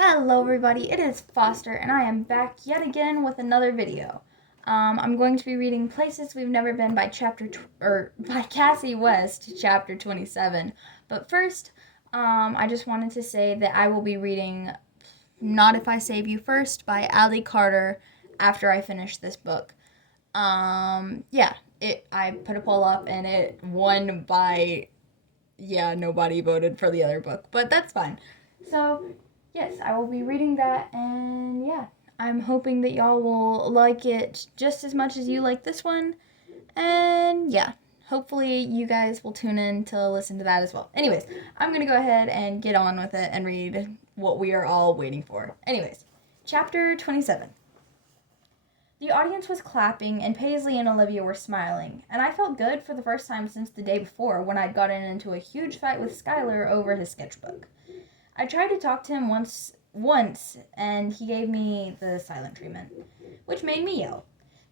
Hello everybody, it is Foster and I am back yet again with another video. I'm going to be reading Places We've Never Been by by Kasie West, chapter 27. But first, I just wanted to say that I will be reading Not If I Save You First by Allie Carter after I finish this book. I put a poll up and it won by nobody voted for the other book, but that's fine. So, yes, I will be reading that, and I'm hoping that y'all will like it just as much as you like this one, and hopefully you guys will tune in to listen to that as well. Anyways, I'm gonna go ahead and get on with it and read what we are all waiting for. Anyways, chapter 27. The audience was clapping, and Paisley and Olivia were smiling, and I felt good for the first time since the day before when I'd gotten into a huge fight with Skyler over his sketchbook. I tried to talk to him once, and he gave me the silent treatment, which made me yell.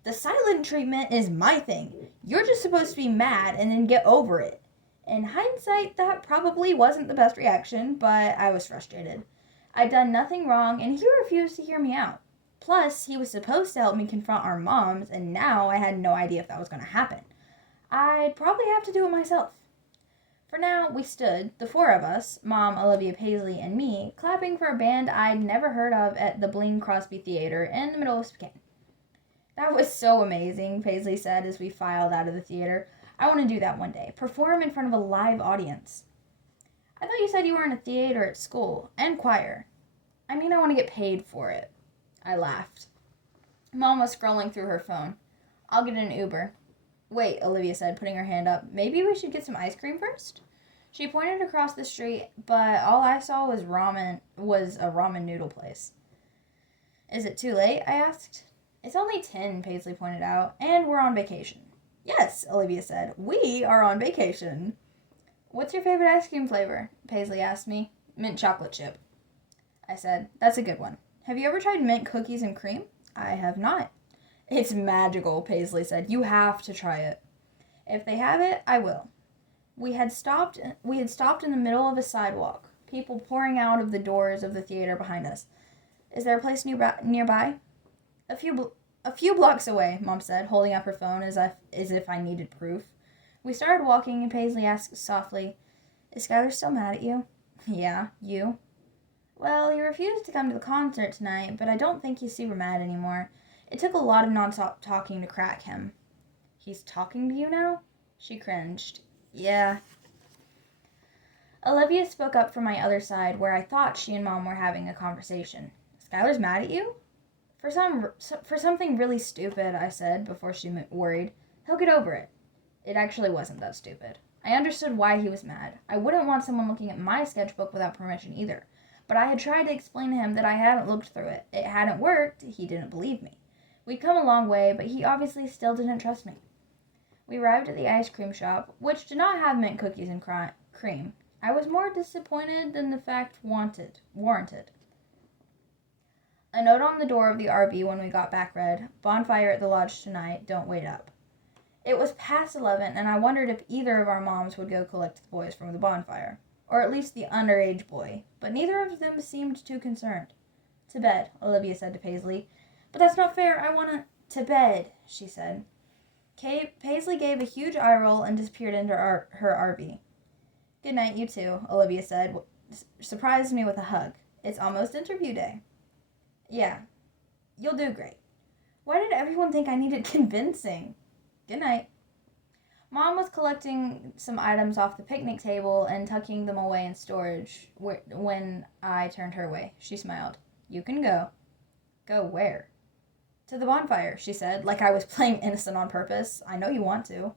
The silent treatment is my thing. You're just supposed to be mad and then get over it. In hindsight, that probably wasn't the best reaction, but I was frustrated. I'd done nothing wrong, and he refused to hear me out. Plus, he was supposed to help me confront our moms, and now I had no idea if that was going to happen. I'd probably have to do it myself. For now, we stood, the four of us, Mom, Olivia Paisley, and me, clapping for a band I'd never heard of at the Bling Crosby Theater in the middle of Spokane. That was so amazing, Paisley said as we filed out of the theater. I want to do that one day. Perform in front of a live audience. I thought you said you were in a theater at school, and choir. I mean, I want to get paid for it. I laughed. Mom was scrolling through her phone. I'll get an Uber. Wait, Olivia said, putting her hand up. Maybe we should get some ice cream first? She pointed across the street, but all I saw was a ramen noodle place. Is it too late? I asked. It's only 10, Paisley pointed out, and we're on vacation. Yes, Olivia said. We are on vacation. What's your favorite ice cream flavor? Paisley asked me. Mint chocolate chip. I said, that's a good one. Have you ever tried mint cookies and cream? I have not. It's magical, Paisley said. You have to try it. If they have it, I will. We had stopped in the middle of a sidewalk, people pouring out of the doors of the theater behind us. Is there a place nearby? A few blocks away, Mom said, holding up her phone as if I needed proof. We started walking, and Paisley asked softly, Is Skyler still mad at you? Yeah, you? Well, he refused to come to the concert tonight, but I don't think he's super mad anymore. It took a lot of non-stop talking to crack him. He's talking to you now? She cringed. Yeah. Olivia spoke up from my other side, where I thought she and Mom were having a conversation. Skyler's mad at you? For something really stupid, I said, before she worried. He'll get over it. It actually wasn't that stupid. I understood why he was mad. I wouldn't want someone looking at my sketchbook without permission either. But I had tried to explain to him that I hadn't looked through it. It hadn't worked. He didn't believe me. We'd come a long way, but he obviously still didn't trust me. We arrived at the ice cream shop, which did not have mint cookies and cream. I was more disappointed than the fact warranted. A note on the door of the RV when we got back read, Bonfire at the lodge tonight, don't wait up. It was past 11, and I wondered if either of our moms would go collect the boys from the bonfire. Or at least the underage boy, but neither of them seemed too concerned. To bed, Olivia said to Paisley. But that's not fair, I want to bed, she said. Paisley gave a huge eye roll and disappeared into her RV. Good night, you two, Olivia said, surprised me with a hug. It's almost interview day. Yeah, you'll do great. Why did everyone think I needed convincing? Good night. Mom was collecting some items off the picnic table and tucking them away in storage when I turned her way. She smiled. You can go. Go where? To the bonfire, she said, like I was playing innocent on purpose. I know you want to.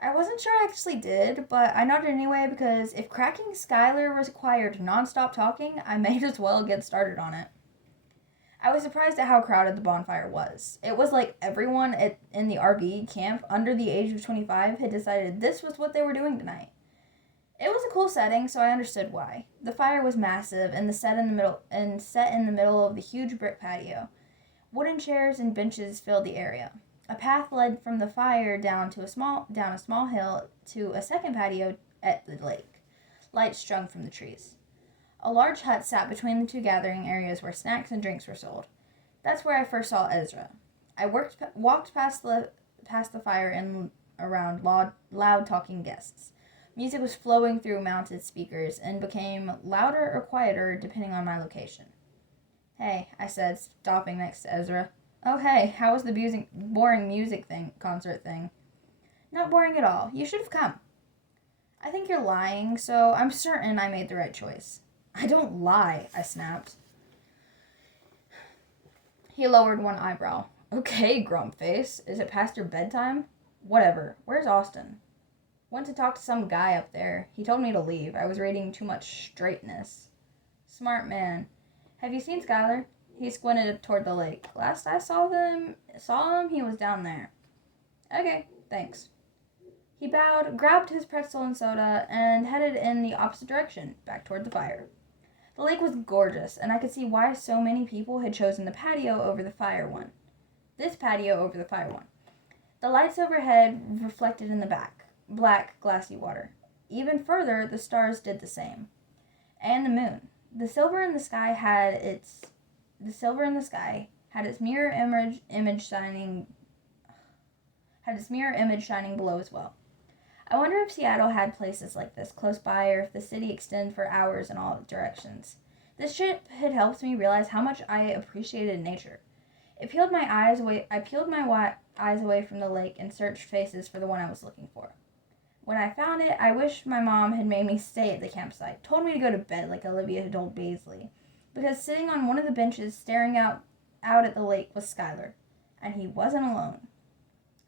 I wasn't sure I actually did, but I nodded anyway because if cracking Skyler required non-stop talking, I might as well get started on it. I was surprised at how crowded the bonfire was. It was like everyone in the RV camp under the age of 25 had decided this was what they were doing tonight. It was a cool setting, so I understood why. The fire was massive and set in the middle of the huge brick patio. Wooden chairs and benches filled the area. A path led from the fire down a small hill to a second patio at the lake. Lights strung from the trees. A large hut sat between the two gathering areas where snacks and drinks were sold. That's where I first saw Ezra. I walked past the fire and around loud talking guests. Music was flowing through mounted speakers and became louder or quieter depending on my location. "Hey," I said, stopping next to Ezra. "Oh, hey, how was the boring concert thing?" "Not boring at all. You should have come." "I think you're lying, so I'm certain I made the right choice." "I don't lie," I snapped. He lowered one eyebrow. "Okay, Grumpface. Is it past your bedtime?" "Whatever. Where's Austin?" "Went to talk to some guy up there. He told me to leave. I was reading too much straightness." "Smart man. Have you seen Skyler?" He squinted toward the lake. "Last I saw him, he was down there." "Okay, thanks." He bowed, grabbed his pretzel and soda, and headed in the opposite direction, back toward the fire. The lake was gorgeous, and I could see why so many people had chosen the patio over the fire one. This patio over the fire one. The lights overhead reflected in the black, glassy water. Even further, the stars did the same. And the moon. The silver in the sky had its mirror image shining below as well. I wonder if Seattle had places like this close by, or if the city extended for hours in all directions. This trip had helped me realize how much I appreciated nature. I peeled my eyes away from the lake and searched faces for the one I was looking for. When I found it, I wished my mom had made me stay at the campsite, told me to go to bed like Olivia had told Baisley, because sitting on one of the benches staring out at the lake was Skyler, and he wasn't alone.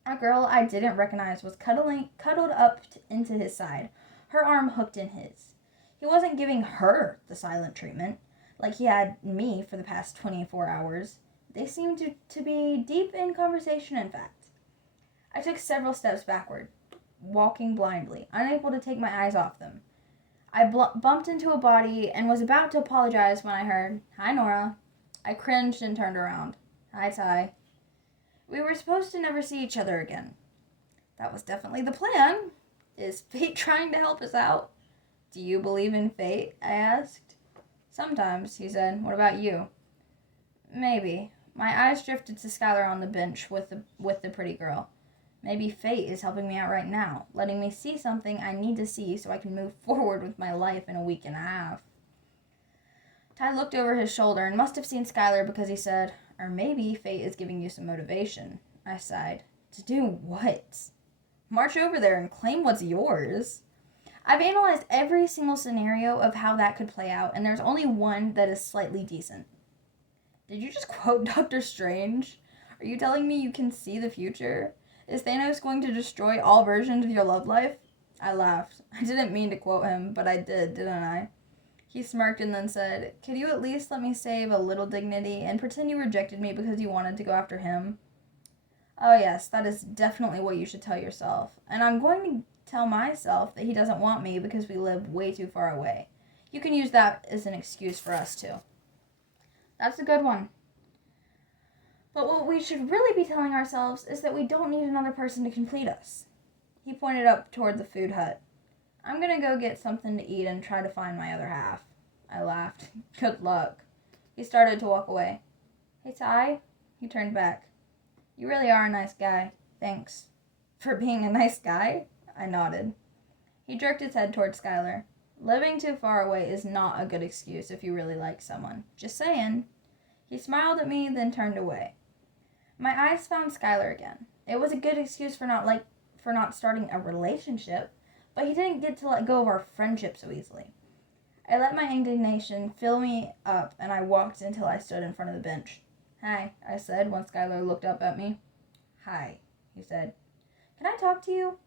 A girl I didn't recognize was cuddled up into his side, her arm hooked in his. He wasn't giving her the silent treatment, like he had me for the past 24 hours. They seemed to be deep in conversation, in fact. I took several steps backward, walking blindly, unable to take my eyes off them. I bumped into a body and was about to apologize when I heard, "Hi, Nora." I cringed and turned around. "Hi, Ty." We were supposed to never see each other again. That was definitely the plan. Is fate trying to help us out? "Do you believe in fate?" I asked. "Sometimes," he said. "What about you?" "Maybe." My eyes drifted to Skylar on the bench with the pretty girl. Maybe fate is helping me out right now, letting me see something I need to see so I can move forward with my life in a week and a half. Ty looked over his shoulder and must have seen Skylar because he said, "Or maybe fate is giving you some motivation." I sighed. "To do what?" "March over there and claim what's yours." I've analyzed every single scenario of how that could play out, and there's only one that is slightly decent. Did you just quote Dr. Strange? Are you telling me you can see the future? Is Thanos going to destroy all versions of your love life? I laughed. I didn't mean to quote him, but I did, didn't I? He smirked and then said, "Could you at least let me save a little dignity and pretend you rejected me because you wanted to go after him?" "Oh yes, that is definitely what you should tell yourself. And I'm going to tell myself that he doesn't want me because we live way too far away. You can use that as an excuse for us too." That's a good one. But what we should really be telling ourselves is that we don't need another person to complete us. He pointed up toward the food hut. "I'm going to go get something to eat and try to find my other half." I laughed. "Good luck." He started to walk away. "Hey, Ty." He turned back. "You really are a nice guy. Thanks." "For being a nice guy?" I nodded. He jerked his head toward Skylar. "Living too far away is not a good excuse if you really like someone. Just saying." He smiled at me, then turned away. My eyes found Skylar again. It was a good excuse for not starting a relationship, but he didn't get to let go of our friendship so easily. I let my indignation fill me up, and I walked until I stood in front of the bench. "Hi," I said when Skylar looked up at me. "Hi," he said. "Can I talk to you?"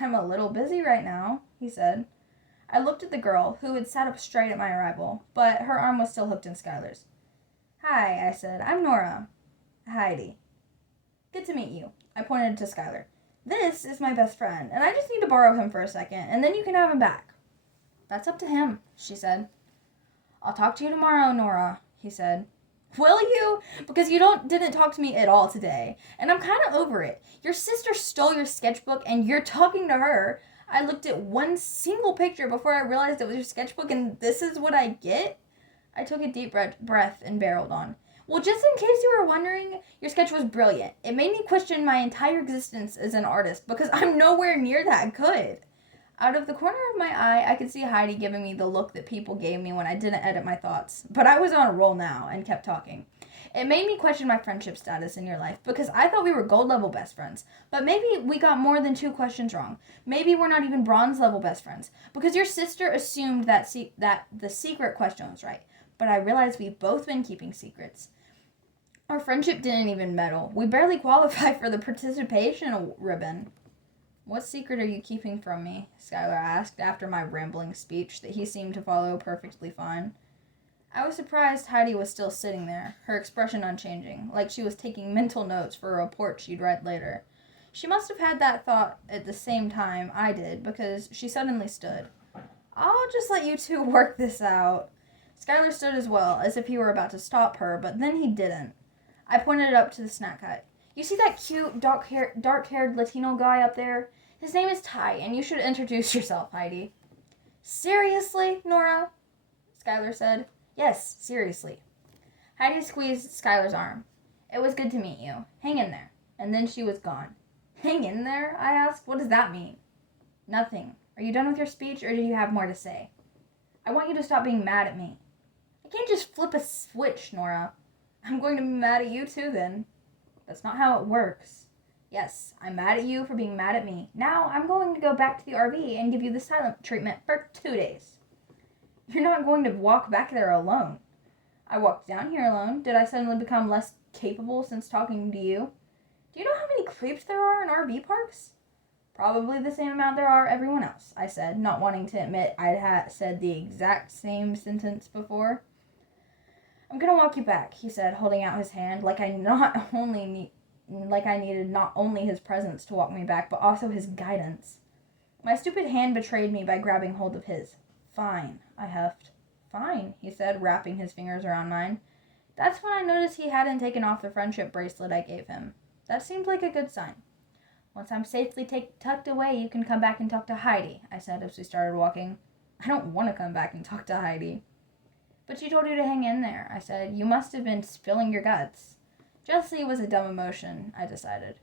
"I'm a little busy right now," he said. I looked at the girl, who had sat up straight at my arrival, but her arm was still hooked in Skylar's. "Hi," I said. "I'm Nora." "Heidi." "Good to meet you." I pointed to Skylar. "This is my best friend, and I just need to borrow him for a second, and then you can have him back." "That's up to him," she said. "I'll talk to you tomorrow, Nora," he said. "Will you? Because you didn't talk to me at all today, and I'm kind of over it. Your sister stole your sketchbook, and you're talking to her. I looked at one single picture before I realized it was your sketchbook, and this is what I get? I took a deep breath and barreled on. Well, just in case you were wondering, your sketch was brilliant. It made me question my entire existence as an artist because I'm nowhere near that good. Out of the corner of my eye, I could see Heidi giving me the look that people gave me when I didn't edit my thoughts. But I was on a roll now and kept talking. It made me question my friendship status in your life because I thought we were gold level best friends. But maybe we got more than 2 questions wrong. Maybe we're not even bronze level best friends because your sister assumed that the secret question was right. But I realized we've both been keeping secrets. Our friendship didn't even medal. We barely qualified for the participation ribbon. What secret are you keeping from me? Skyler asked after my rambling speech that he seemed to follow perfectly fine. I was surprised Heidi was still sitting there, her expression unchanging, like she was taking mental notes for a report she'd write later. She must have had that thought at the same time I did, because she suddenly stood. I'll just let you two work this out. Skyler stood as well, as if he were about to stop her, but then he didn't. I pointed up to the snack hut. You see that cute, dark-haired Latino guy up there? His name is Ty, and you should introduce yourself, Heidi. Seriously, Nora? Skyler said. Yes, seriously. Heidi squeezed Skyler's arm. It was good to meet you. Hang in there. And then she was gone. Hang in there? I asked. What does that mean? Nothing. Are you done with your speech, or do you have more to say? I want you to stop being mad at me. I can't just flip a switch, Nora. I'm going to be mad at you too, then. That's not how it works. Yes, I'm mad at you for being mad at me. Now I'm going to go back to the RV and give you the silent treatment for 2 days. You're not going to walk back there alone. I walked down here alone. Did I suddenly become less capable since talking to you? Do you know how many creeps there are in RV parks? Probably the same amount there are everyone else, I said, not wanting to admit I'd said the exact same sentence before. I'm going to walk you back, he said, holding out his hand like I needed not only his presence to walk me back, but also his guidance. My stupid hand betrayed me by grabbing hold of his. Fine, I huffed. Fine, he said, wrapping his fingers around mine. That's when I noticed he hadn't taken off the friendship bracelet I gave him. That seemed like a good sign. Once I'm safely tucked away, you can come back and talk to Heidi, I said as we started walking. I don't want to come back and talk to Heidi. But she told you to hang in there, I said. You must have been spilling your guts. Jealousy was a dumb emotion, I decided.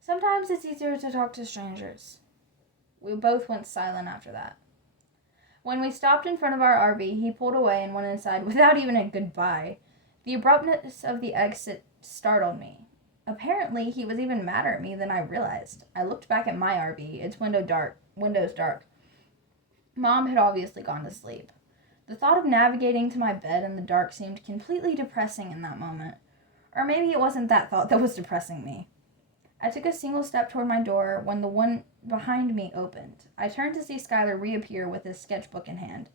Sometimes it's easier to talk to strangers. We both went silent after that. When we stopped in front of our RV, he pulled away and went inside without even a goodbye. The abruptness of the exit startled me. Apparently, he was even madder at me than I realized. I looked back at my RV, its windows dark. Mom had obviously gone to sleep. The thought of navigating to my bed in the dark seemed completely depressing in that moment. Or maybe it wasn't that thought that was depressing me. I took a single step toward my door when the one behind me opened. I turned to see Skyler reappear with his sketchbook in hand.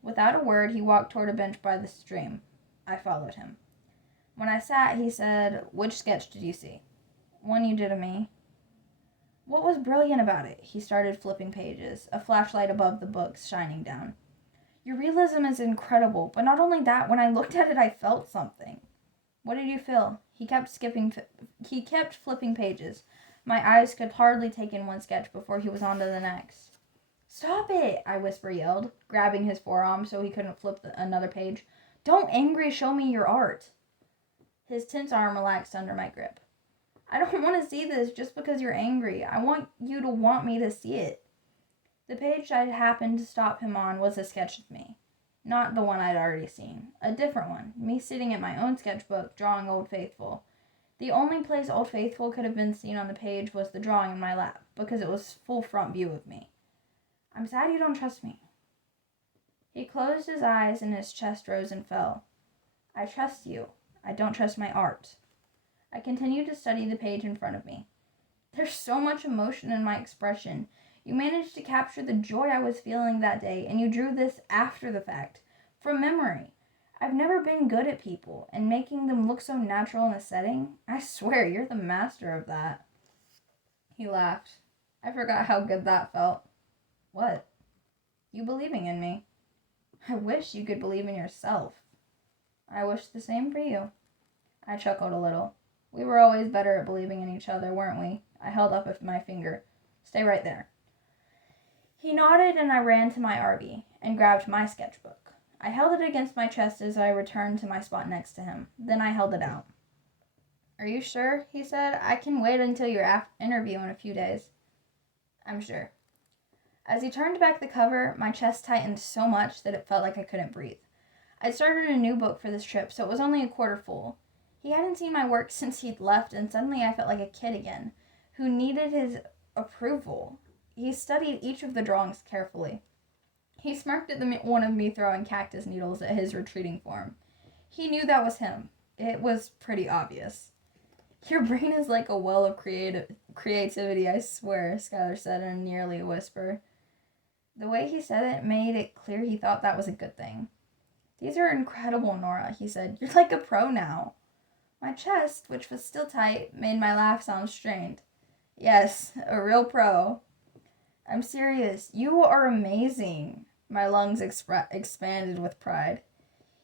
Without a word, he walked toward a bench by the stream. I followed him. When I sat, he said, "Which sketch did you see?" "One you did of me." "What was brilliant about it?" He started flipping pages, a flashlight above the books shining down. "Your realism is incredible, but not only that, when I looked at it, I felt something." "What did you feel?" He kept flipping pages. My eyes could hardly take in one sketch before he was on to the next. "Stop it!" I yelled, grabbing his forearm so he couldn't flip another page. "Don't angry show me your art." His tense arm relaxed under my grip. "I don't want to see this just because you're angry. I want you to want me to see it." The page I'd happened to stop him on was a sketch of me. Not the one I'd already seen. A different one. Me sitting at my own sketchbook, drawing Old Faithful. The only place Old Faithful could have been seen on the page was the drawing in my lap, because it was full front view of me. "I'm sad you don't trust me." He closed his eyes and his chest rose and fell. "I trust you. I don't trust my art." I continued to study the page in front of me. There's so much emotion in my expression. You managed to capture the joy I was feeling that day, and you drew this after the fact, from memory. I've never been good at people, and making them look so natural in a setting. I swear, you're the master of that. He laughed. I forgot how good that felt. What? You believing in me. I wish you could believe in yourself. I wish the same for you. I chuckled a little. We were always better at believing in each other, weren't we? I held up my finger. Stay right there. He nodded and I ran to my RV and grabbed my sketchbook. I held it against my chest as I returned to my spot next to him. Then I held it out. "Are you sure?" he said. "I can wait until your interview in a few days." "I'm sure." As he turned back the cover, my chest tightened so much that it felt like I couldn't breathe. I'd started a new book for this trip, so it was only a quarter full. He hadn't seen my work since he'd left, and suddenly I felt like a kid again, who needed his approval. He studied each of the drawings carefully. He smirked at the one of me throwing cactus needles at his retreating form. He knew that was him. It was pretty obvious. "Your brain is like a well of creativity, I swear," Skyler said in nearly a whisper. The way he said it made it clear he thought that was a good thing. "These are incredible, Nora," he said. "You're like a pro now." My chest, which was still tight, made my laugh sound strained. "Yes, a real pro." "I'm serious. You are amazing." My lungs expanded with pride.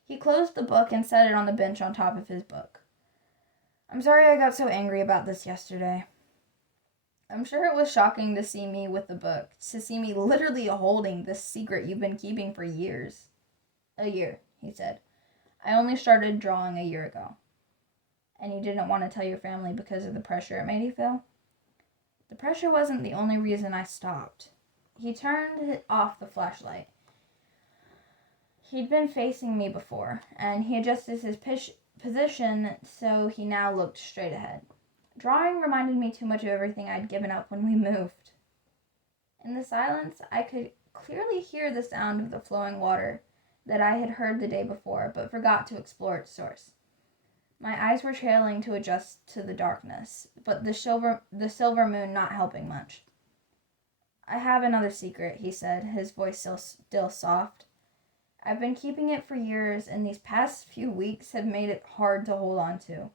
He closed the book and set it on the bench on top of his book. "I'm sorry I got so angry about this yesterday." "I'm sure it was shocking to see me with the book, to see me literally holding this secret you've been keeping for years." "A year," he said. "I only started drawing a year ago." "And you didn't want to tell your family because of the pressure it made you feel?" "The pressure wasn't the only reason I stopped." He turned off the flashlight. He'd been facing me before, and he adjusted his position so he now looked straight ahead. "Drawing reminded me too much of everything I'd given up when we moved." In the silence, I could clearly hear the sound of the flowing water that I had heard the day before, but forgot to explore its source. My eyes were trailing to adjust to the darkness, but the silver moon not helping much. "I have another secret," he said, his voice still soft. "I've been keeping it for years, and these past few weeks have made it hard to hold on to."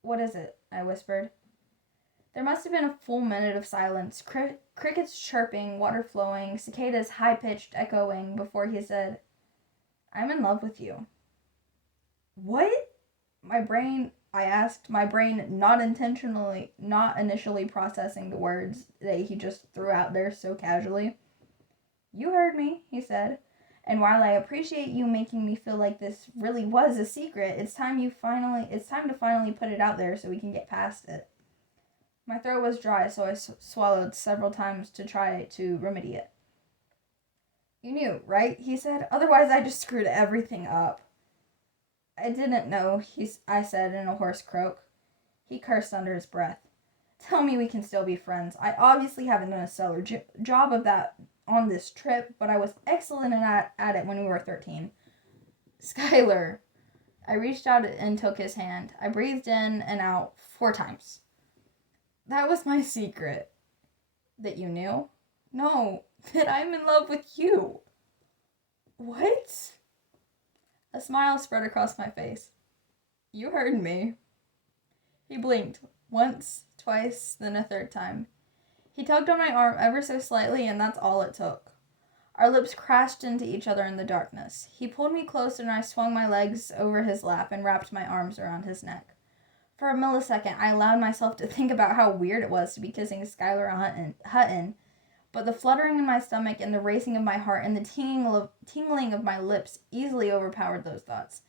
"What is it?" I whispered. There must have been a full minute of silence, crickets chirping, water flowing, cicadas high-pitched echoing, before he said, "I'm in love with you." "What?" I asked, my brain not initially processing the words that he just threw out there so casually. "You heard me," he said. "And while I appreciate you making me feel like this really was a secret, it's time to finally put it out there so we can get past it." My throat was dry, so I swallowed several times to try to remedy it. "You knew, right?" he said. "Otherwise I just screwed everything up." "I didn't know," I said in a hoarse croak. He cursed under his breath. "Tell me we can still be friends. I obviously haven't done a stellar job of that on this trip, but I was excellent at it when we were 13. "Skyler." I reached out and took his hand. I breathed in and out 4 times. "That was my secret." "That you knew?" "No, that I'm in love with you." "What?" A smile spread across my face. "You heard me." He blinked, once, twice, then a 3rd time. He tugged on my arm ever so slightly, and that's all it took. Our lips crashed into each other in the darkness. He pulled me closer, and I swung my legs over his lap and wrapped my arms around his neck. For a millisecond, I allowed myself to think about how weird it was to be kissing Skyler Hutton, but the fluttering in my stomach and the racing of my heart and the tingling of my lips easily overpowered those thoughts.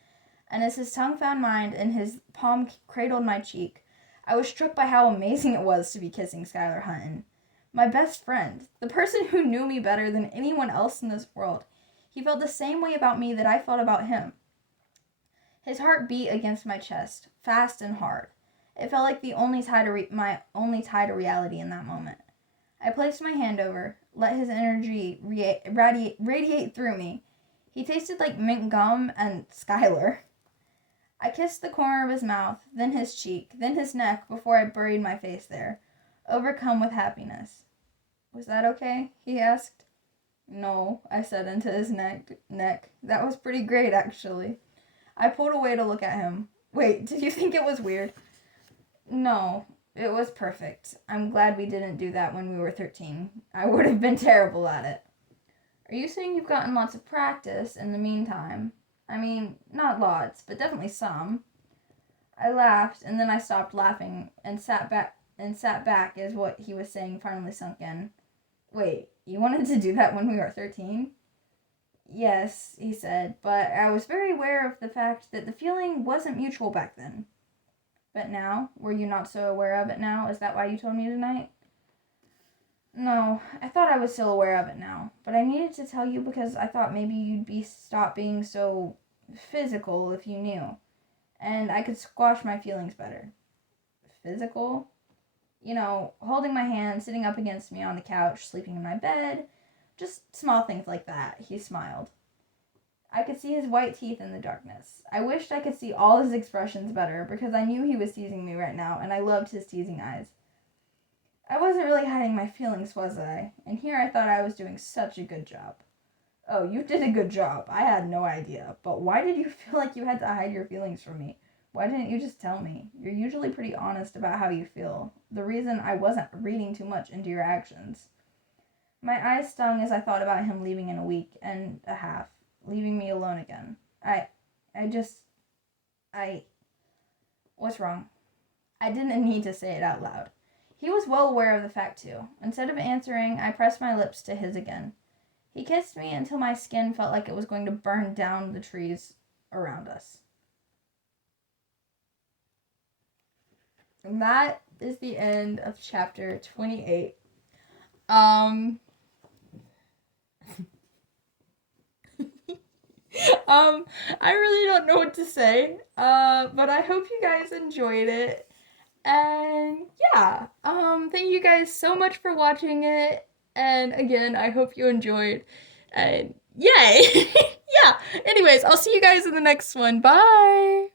And as his tongue found mine and his palm cradled my cheek, I was struck by how amazing it was to be kissing Skyler Hutton. My best friend, the person who knew me better than anyone else in this world. He felt the same way about me that I felt about him. His heart beat against my chest, fast and hard. It felt like my only tie to reality in that moment. I placed my hand over, let his energy radiate through me. He tasted like mint gum and Skyler. I kissed the corner of his mouth, then his cheek, then his neck before I buried my face there, overcome with happiness. "Was that okay?" he asked. "No," I said into his neck. "That was pretty great, actually." I pulled away to look at him. "Wait, did you think it was weird?" "No. It was perfect. I'm glad we didn't do that when we were 13. I would have been terrible at it." "Are you saying you've gotten lots of practice in the meantime?" "I mean, not lots, but definitely some." I laughed, and then I stopped laughing and sat back as what he was saying finally sunk in. "Wait, You wanted to do that when we were 13? Yes, he said, but I was very aware of the fact that the feeling wasn't mutual back then. But now? Were you not so aware of it now? Is that why you told me tonight? No, I thought I was still aware of it now, but I needed to tell you because I thought maybe you'd stop being so physical if you knew, and I could squash my feelings better. Physical? You know, holding my hand, sitting up against me on the couch, sleeping in my bed, just small things like that. He smiled. I could see his white teeth in the darkness. I wished I could see all his expressions better because I knew he was teasing me right now, and I loved his teasing eyes. I wasn't really hiding my feelings, was I? And here I thought I was doing such a good job. Oh, you did a good job. I had no idea. But why did you feel like you had to hide your feelings from me? Why didn't you just tell me? You're usually pretty honest about how you feel. The reason I wasn't reading too much into your actions. My eyes stung as I thought about him leaving in a week and a half, leaving me alone again. What's wrong? I didn't need to say it out loud. He was well aware of the fact, too. Instead of answering, I pressed my lips to his again. He kissed me until my skin felt like it was going to burn down the trees around us. And that is the end of chapter 28. I really don't know what to say, but I hope you guys enjoyed it. And yeah, thank you guys so much for watching it. And again, I hope you enjoyed. And yay! Yeah. Anyways, I'll see you guys in the next one. Bye!